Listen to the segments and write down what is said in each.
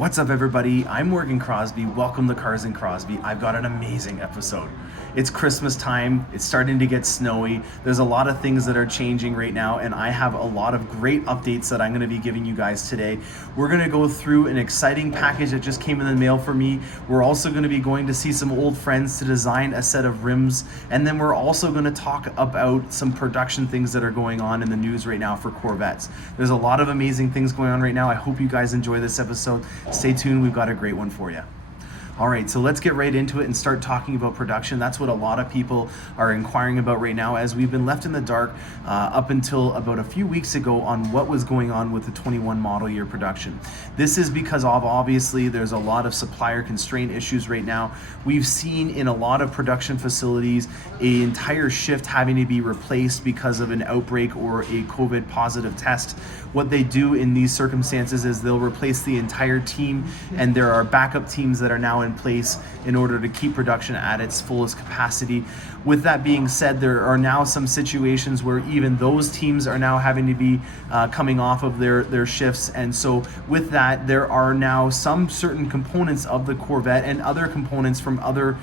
What's up, everybody? I'm Morgan Crosbie. Welcome to Cars and Crosbie. I've got an amazing episode. It's Christmas time. It's starting to get snowy. There's a lot of things that are changing right now, and I have a lot of great updates that I'm going to be giving you guys today. We're going to go through an exciting package that just came in the mail for me. We're also going to be going to see some old friends to design a set of rims, and then we're also going to talk about some production things that are going on in the news right now for Corvettes. There's a lot of amazing things going on right now. I hope you guys enjoy this episode. Stay tuned. We've got a great one for you. All right, so let's get right into it and start talking about production. That's what a lot of people are inquiring about right now, as we've been left in the dark up until about a few weeks ago on what was going on with the 21 model year production. This is because of, obviously, there's a lot of supplier constraint issues right now. We've seen in a lot of production facilities an entire shift having to be replaced because of an outbreak or a COVID positive test. What they do in these circumstances is they'll replace the entire team, and there are backup teams that are now in place in order to keep production at its fullest capacity. With that being said, there are now some situations where even those teams are now having to be coming off of their shifts, and so with that, there are now some certain components of the Corvette and other components from other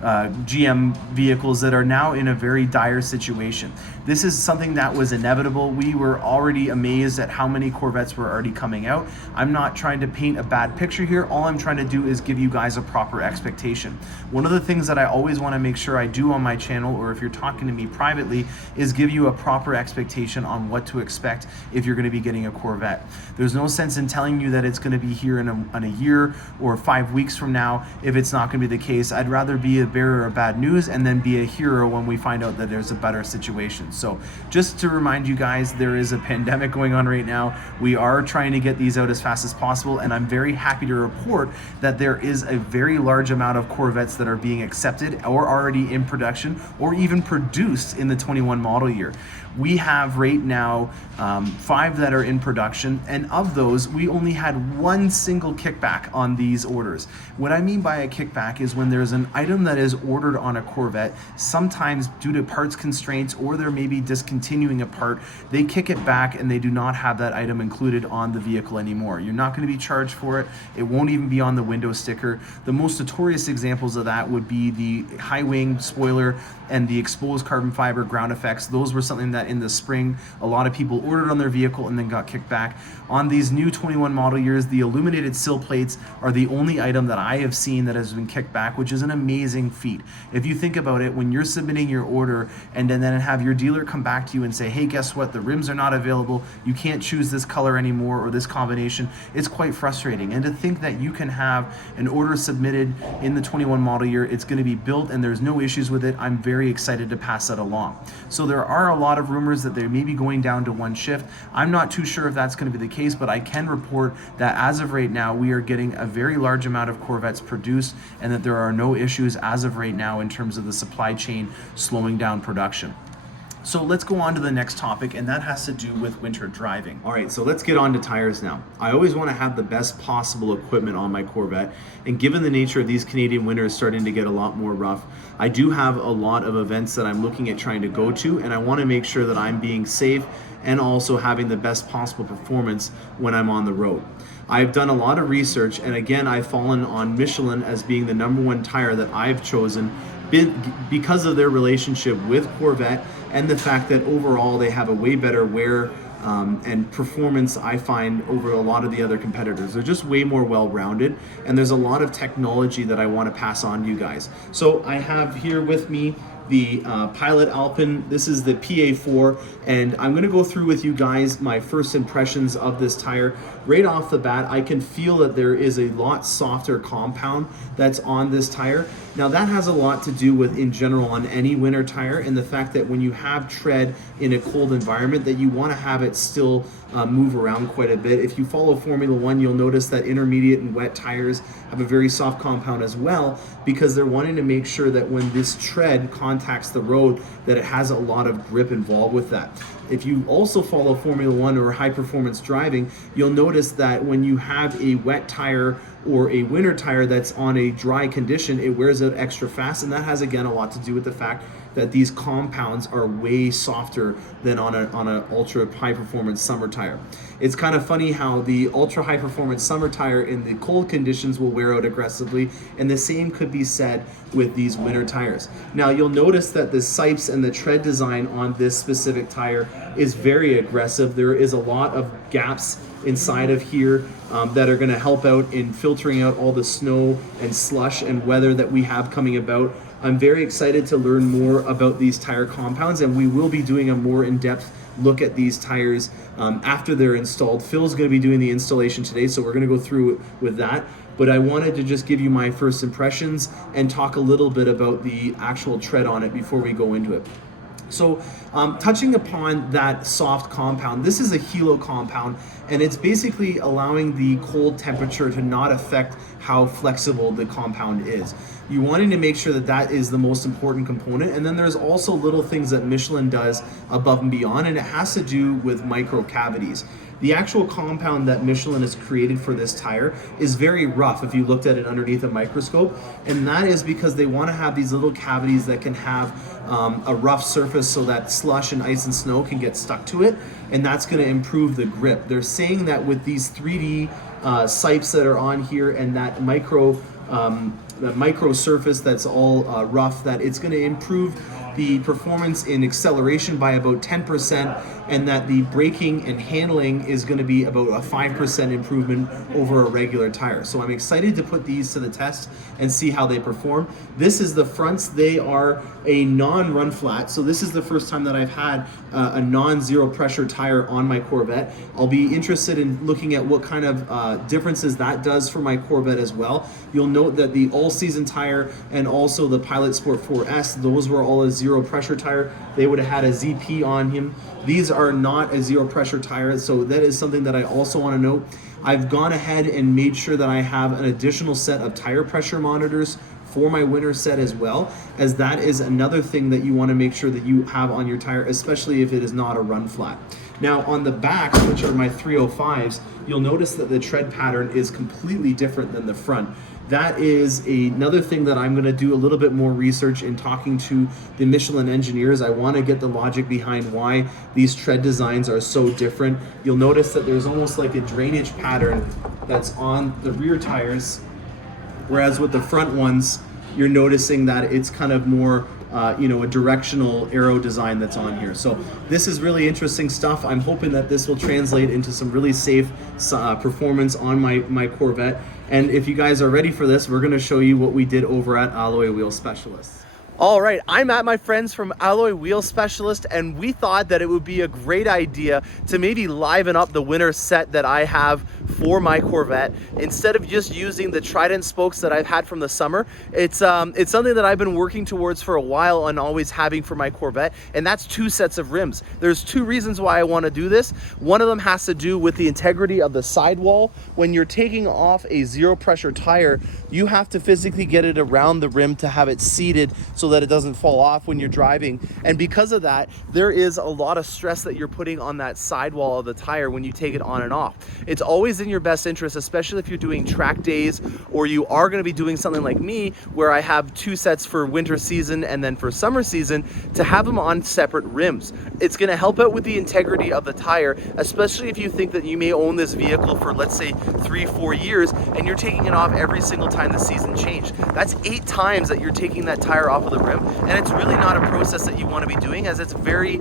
GM vehicles that are now in a very dire situation. This is something that was inevitable. We were already amazed at how many Corvettes were already coming out. I'm not trying to paint a bad picture here. All I'm trying to do is give you guys a proper expectation. One of the things that I always want to make sure I do on my channel, or if you're talking to me privately, is give you a proper expectation on what to expect if you're going to be getting a Corvette. There's no sense in telling you that it's going to be here in a year or 5 weeks from now if it's not going to be the case. I'd rather be a bearer of bad news and then be a hero when we find out that there's a better situation. So just to remind you guys, there is a pandemic going on right now. We are trying to get these out as fast as possible, and I'm very happy to report that there is a very large amount of Corvettes that are being accepted or already in production or even produced in the 21 model year. We have right now 5 that are in production, and of those, we only had one single kickback on these orders. What I mean by a kickback is when there's an item that is ordered on a Corvette, sometimes due to parts constraints or they're maybe discontinuing a part, they kick it back and they do not have that item included on the vehicle anymore. You're not going to be charged for it. It won't even be on the window sticker. The most notorious examples of that would be the high wing spoiler and the exposed carbon fiber ground effects. Those were something that in the spring a lot of people ordered on their vehicle and then got kicked back. On these new 21 model years, the illuminated sill plates are the only item that I have seen that has been kicked back, which is an amazing feat. If you think about it, when you're submitting your order and then have your dealer come back to you and say, hey, guess what, the rims are not available, you can't choose this color anymore or this combination, it's quite frustrating. And to think that you can have an order submitted in the 21 model year, it's going to be built and there's no issues with it, I'm very excited to pass that along. So there are a lot of rumors that they may be going down to one shift. I'm not too sure if that's going to be the case, but I can report that as of right now, we are getting a very large amount of Corvettes produced and that there are no issues as of right now in terms of the supply chain slowing down production. So let's go on to the next topic, and that has to do with winter driving. All right, so let's get on to tires now. I always want to have the best possible equipment on my Corvette, and given the nature of these Canadian winters starting to get a lot more rough, I do have a lot of events that I'm looking at trying to go to, and I want to make sure that I'm being safe and also having the best possible performance when I'm on the road. I've done a lot of research, and again, I've fallen on Michelin as being the #1 tire that I've chosen because of their relationship with Corvette and the fact that overall they have a way better wear and performance, I find, over a lot of the other competitors. They're just way more well-rounded, and there's a lot of technology that I want to pass on to you guys. So I have here with me the Pilot Alpine. This is the PA4, and I'm going to go through with you guys my first impressions of this tire. Right off the bat, I can feel that there is a lot softer compound that's on this tire. Now that has a lot to do with, in general, on any winter tire, and the fact that when you have tread in a cold environment, that you want to have it still move around quite a bit. If you follow Formula One, you'll notice that intermediate and wet tires have a very soft compound as well, because they're wanting to make sure that when this tread contacts the road, that it has a lot of grip involved with that. If you also follow Formula One or high performance driving, you'll notice that when you have a wet tire or a winter tire that's on a dry condition, it wears out extra fast, and that has again a lot to do with the fact that these compounds are way softer than on a ultra high performance summer tire. It's kind of funny how the ultra high performance summer tire in the cold conditions will wear out aggressively, and the same could be said with these winter tires. Now you'll notice that the sipes and the tread design on this specific tire is very aggressive. There is a lot of gaps inside of here that are going to help out in filtering out all the snow and slush and weather that we have coming about. I'm very excited to learn more about these tire compounds, and we will be doing a more in-depth look at these tires after they're installed. Phil's going to be doing the installation today, so we're going to go through with that. But I wanted to just give you my first impressions and talk a little bit about the actual tread on it before we go into it. So touching upon that soft compound, this is a helo compound, and it's basically allowing the cold temperature to not affect how flexible the compound is. You wanting to make sure that that is the most important component, and then there's also little things that Michelin does above and beyond, and it has to do with micro cavities. The actual compound that Michelin has created for this tire is very rough if you looked at it underneath a microscope, and that is because they want to have these little cavities that can have a rough surface so that slush and ice and snow can get stuck to it, and that's going to improve the grip. They're saying that with these 3D sipes that are on here and that micro surface that's all rough, that it's going to improve the performance in acceleration by about 10%, and that the braking and handling is going to be about a 5% improvement over a regular tire. So I'm excited to put these to the test and see how they perform. This is the fronts. They are a non-run flat, so this is the first time that I've had a non-zero pressure tire on my Corvette. I'll be interested in looking at what kind of differences that does for my Corvette as well. You'll note that the all-season tire and also the Pilot Sport 4S, those were all a zero pressure tire. They would have had a ZP on him. These are not a zero pressure tire, so that is something that I also want to note. I've gone ahead and made sure that I have an additional set of tire pressure monitors for my winter set as well, as that is another thing that you want to make sure that you have on your tire, especially if it is not a run flat. Now on the back, which are my 305s, you'll notice that the tread pattern is completely different than the front. That is another thing that I'm going to do a little bit more research in talking to the Michelin engineers. I want to get the logic behind why these tread designs are so different. You'll notice that there's almost like a drainage pattern that's on the rear tires, whereas with the front ones, you're noticing that it's kind of more a directional arrow design that's on here. So this is really interesting stuff. I'm hoping that this will translate into some really safe performance on my Corvette. And if you guys are ready for this, we're going to show you what we did over at Alloy Wheel Specialists. All right, I'm at my friends from Alloy Wheel Specialist, and we thought that it would be a great idea to maybe liven up the winter set that I have for my Corvette. Instead of just using the Trident spokes that I've had from the summer, it's something that I've been working towards for a while and always having for my Corvette, and that's 2 sets of rims. There's 2 reasons why I want to do this. One of them has to do with the integrity of the sidewall. When you're taking off a zero pressure tire, you have to physically get it around the rim to have it seated so that it doesn't fall off when you're driving. And because of that, there is a lot of stress that you're putting on that sidewall of the tire when you take it on and off. It's always in your best interest, especially if you're doing track days or you are going to be doing something like me where I have 2 sets for winter season and then for summer season, to have them on separate rims. It's going to help out with the integrity of the tire, especially if you think that you may own this vehicle for, let's say, 3-4 years and you're taking it off every single time the season changed. That's 8 times that you're taking that tire off of the rim, and it's really not a process that you want to be doing, as it's very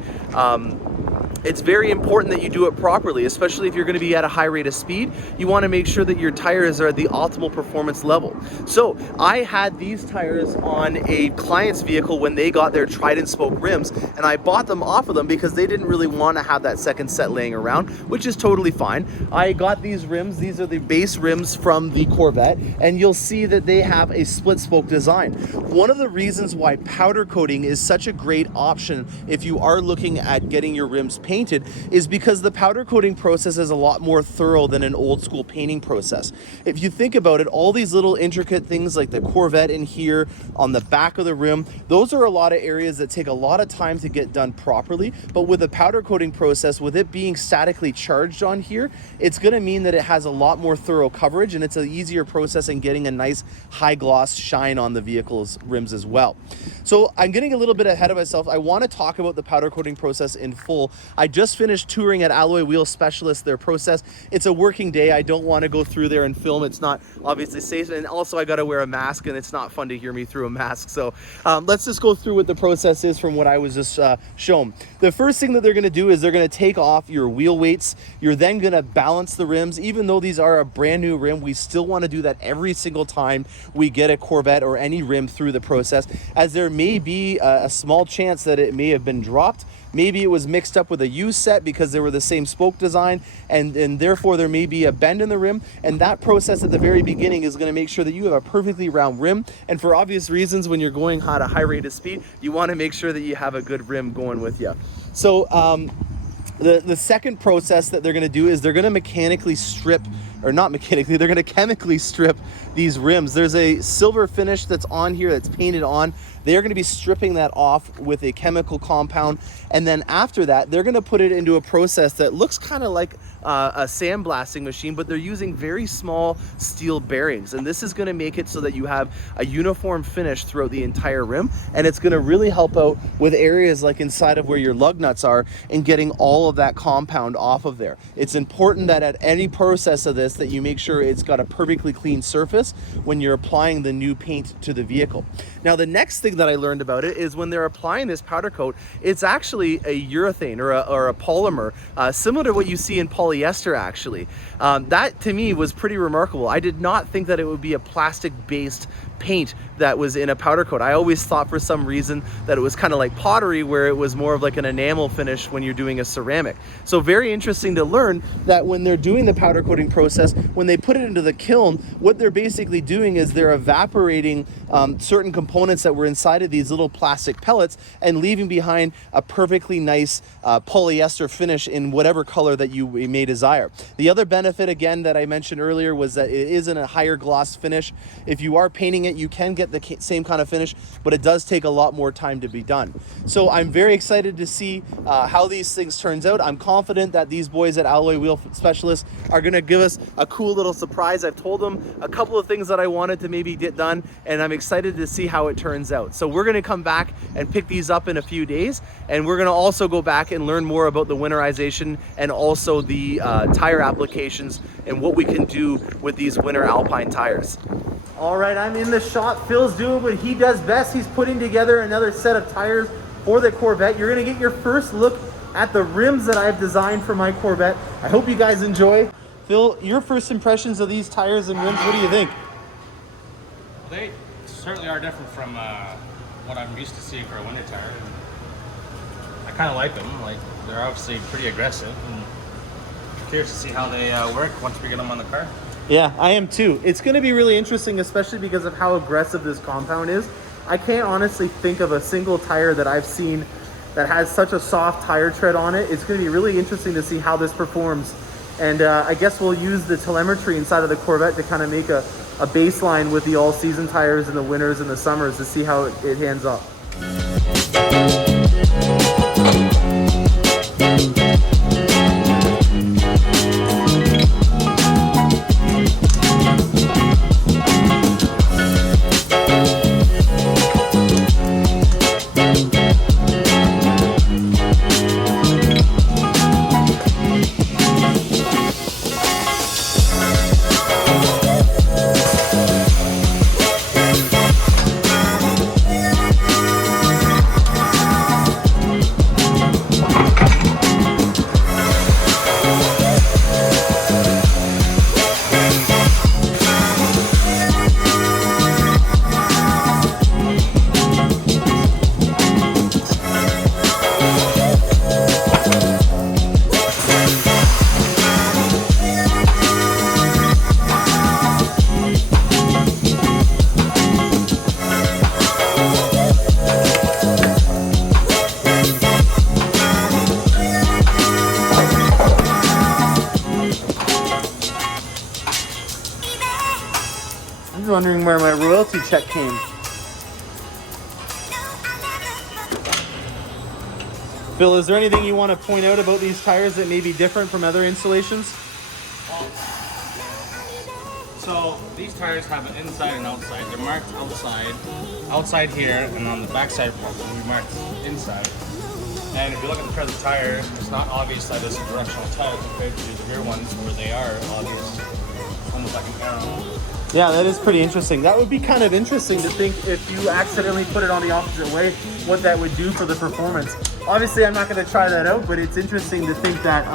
important that you do it properly, especially if you're going to be at a high rate of speed. You want to make sure that your tires are at the optimal performance level. So I had these tires on a client's vehicle when they got their Trident spoke rims, and I bought them off of them because they didn't really want to have that second set laying around, which is totally fine. I got these rims. These are the base rims from the Corvette, and you'll see that they have a split spoke design. One of the reasons why powder coating is such a great option if you are looking at getting your rims painted painted is because the powder coating process is a lot more thorough than an old school painting process. If you think about it, all these little intricate things like the Corvette in here, on the back of the rim, those are a lot of areas that take a lot of time to get done properly. But with the powder coating process, with it being statically charged on here, it's going to mean that it has a lot more thorough coverage, and it's an easier process in getting a nice high gloss shine on the vehicle's rims as well. So I'm getting a little bit ahead of myself. I want to talk about the powder coating process in full. I just finished touring at Alloy Wheel Specialist, their process. It's a working day. I don't want to go through there and film. It's not obviously safe, and also I got to wear a mask, and it's not fun to hear me through a mask. So let's just go through what the process is from what I was just shown. The first thing that they're going to do is they're going to take off your wheel weights. You're then going to balance the rims. Even though these are a brand new rim, we still want to do that every single time we get a Corvette or any rim through the process, as there may be a small chance that it may have been dropped. Maybe it was mixed up with a used set because they were the same spoke design, and therefore there may be a bend in the rim. And that process at the very beginning is going to make sure that you have a perfectly round rim. And for obvious reasons, when you're going at a high rate of speed, you want to make sure that you have a good rim going with you. So the second process that they're going to do is they're going to mechanically strip, or not mechanically, they're going to chemically strip these rims. There's a silver finish that's on here that's painted on. They're going to be stripping that off with a chemical compound, and then after that they're going to put it into a process that looks kind of like a sandblasting machine, but they're using very small steel bearings, and this is going to make it so that you have a uniform finish throughout the entire rim, and it's going to really help out with areas like inside of where your lug nuts are and getting all of that compound off of there. It's important that at any process of this that you make sure it's got a perfectly clean surface when you're applying the new paint to the vehicle. Now the next thing that I learned about it is when they're applying this powder coat, it's actually a urethane or a polymer, similar to what you see in polyester actually. That to me was pretty remarkable. I did not think that it would be a plastic based paint that was in a powder coat. I always thought for some reason that it was kind of like pottery, where it was more of like an enamel finish when you're doing a ceramic. So very interesting to learn that when they're doing the powder coating process, when they put it into the kiln, what they're basically doing is they're evaporating certain components that were inside of these little plastic pellets and leaving behind a perfectly nice polyester finish in whatever color that you may desire. The other benefit, again, that I mentioned earlier was that it is in a higher gloss finish. If you are painting it, you can get the same kind of finish, but it does take a lot more time to be done. So I'm very excited to see how these things turns out. I'm confident that these boys at Alloy Wheel Specialists are going to give us a cool little surprise. I've told them a couple of things that I wanted to maybe get done, and I'm excited to see how it turns out. So we're going to come back and pick these up in a few days, and we're going to also go back and learn more about the winterization and also the tire applications and what we can do with these winter Alpine tires. All right, I'm in the shop. Phil's doing what he does best. He's putting together another set of tires for the Corvette. You're going to get your first look at the rims that I've designed for my Corvette. I hope you guys enjoy. Phil, your first impressions of these tires and rims, what do you think? They certainly are different from what I'm used to seeing for a winter tire. I kind of like them. Like, they're obviously pretty aggressive, and I'm curious to see how they work once we get them on the car. Yeah, I am too. It's going to be really interesting, especially because of how aggressive this compound is. I can't honestly think of a single tire that I've seen that has such a soft tire tread on it. It's going to be really interesting to see how this performs. And I guess we'll use the telemetry inside of the Corvette to kind of make a baseline with the all-season tires in the winters and the summers to see how it hands up. I'm wondering where my royalty check came. Phil, is there anything you want to point out about these tires that may be different from other installations? So these tires have an inside and outside. They're marked outside here, and on the backside will be marked inside. And if you look at the present tire, it's not obvious that it's a directional tire compared to the rear ones where they are obvious. It's almost like an arrow. Yeah, that is pretty interesting. That would be kind of interesting to think if you accidentally put it on the opposite way, what that would do for the performance. Obviously, I'm not going to try that out, but it's interesting to think that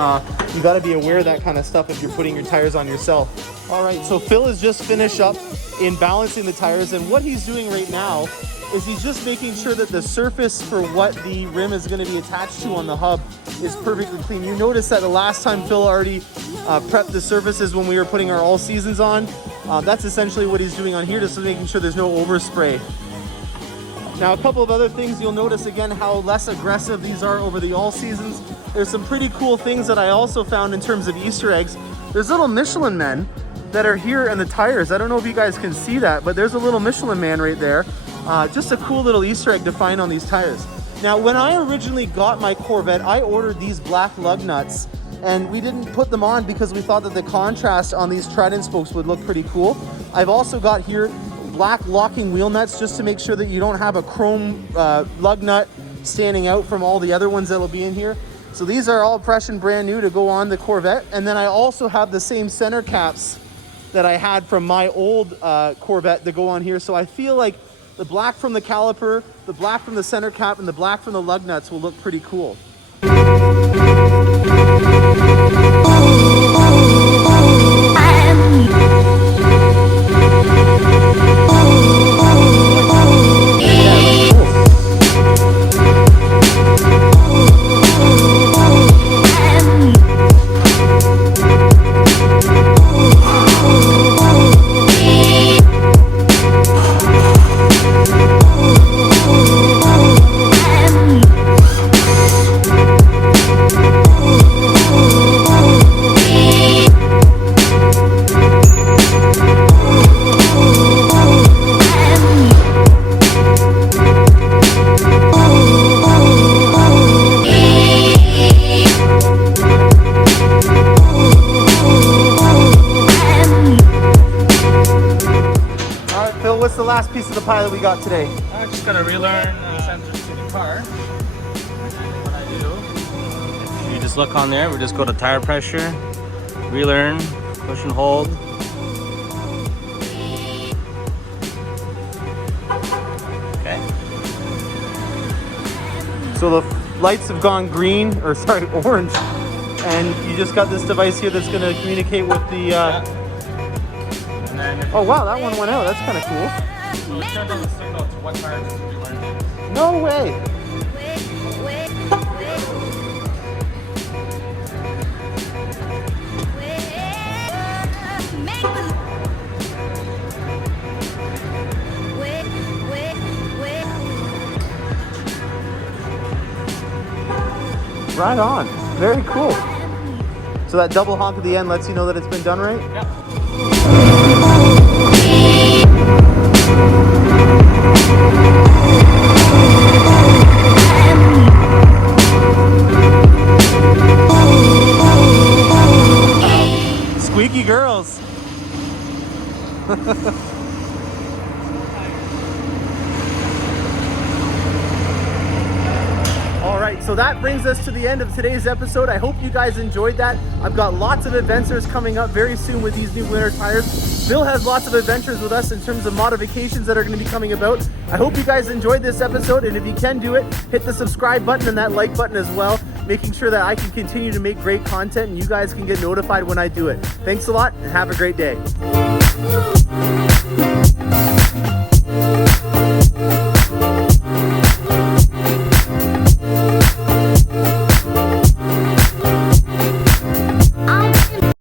you got to be aware of that kind of stuff if you're putting your tires on yourself. All right, so Phil has just finished up in balancing the tires, and what he's doing right now is he's just making sure that the surface for what the rim is going to be attached to on the hub is perfectly clean. You notice that the last time Phil already prepped the surfaces when we were putting our all seasons on. That's essentially what he's doing on here, just making sure there's no overspray. Now, a couple of other things, you'll notice again how less aggressive these are over the all seasons. There's some pretty cool things that I also found in terms of Easter eggs. There's little Michelin men that are here in the tires. I don't know if you guys can see that, but there's a little Michelin man right there. Just a cool little Easter egg to find on these tires. Now, when I originally got my Corvette, I ordered these black lug nuts, and we didn't put them on because we thought that the contrast on these tread-in spokes would look pretty cool. I've also got here black locking wheel nuts just to make sure that you don't have a chrome lug nut standing out from all the other ones that'll be in here. So these are all fresh and brand new to go on the Corvette. And then I also have the same center caps that I had from my old Corvette to go on here. So I feel like the black from the caliper, the black from the center cap, and the black from the lug nuts will look pretty cool. What's the last piece of the pie that we got today? I just gotta relearn sensors to the car. And what I do, if you just look on there, we just go to tire pressure, relearn, push and hold. Okay. So the lights have gone green, or sorry, orange, and you just got this device here that's gonna communicate with the oh wow, that one went out. That's kind of cool. So it turns on the signal to what tire to relearn. No way. Right on. Very cool. So that double honk at the end lets you know that it's been done right? Yep. Squeaky girls. All right, so that brings us to the end of today's episode. I hope you guys enjoyed that. I've got lots of adventures coming up very soon with these new winter tires. Bill has lots of adventures with us in terms of modifications that are going to be coming about. I hope you guys enjoyed this episode, and if you can do it, hit the subscribe button and that like button as well, making sure that I can continue to make great content and you guys can get notified when I do it. Thanks a lot and have a great day.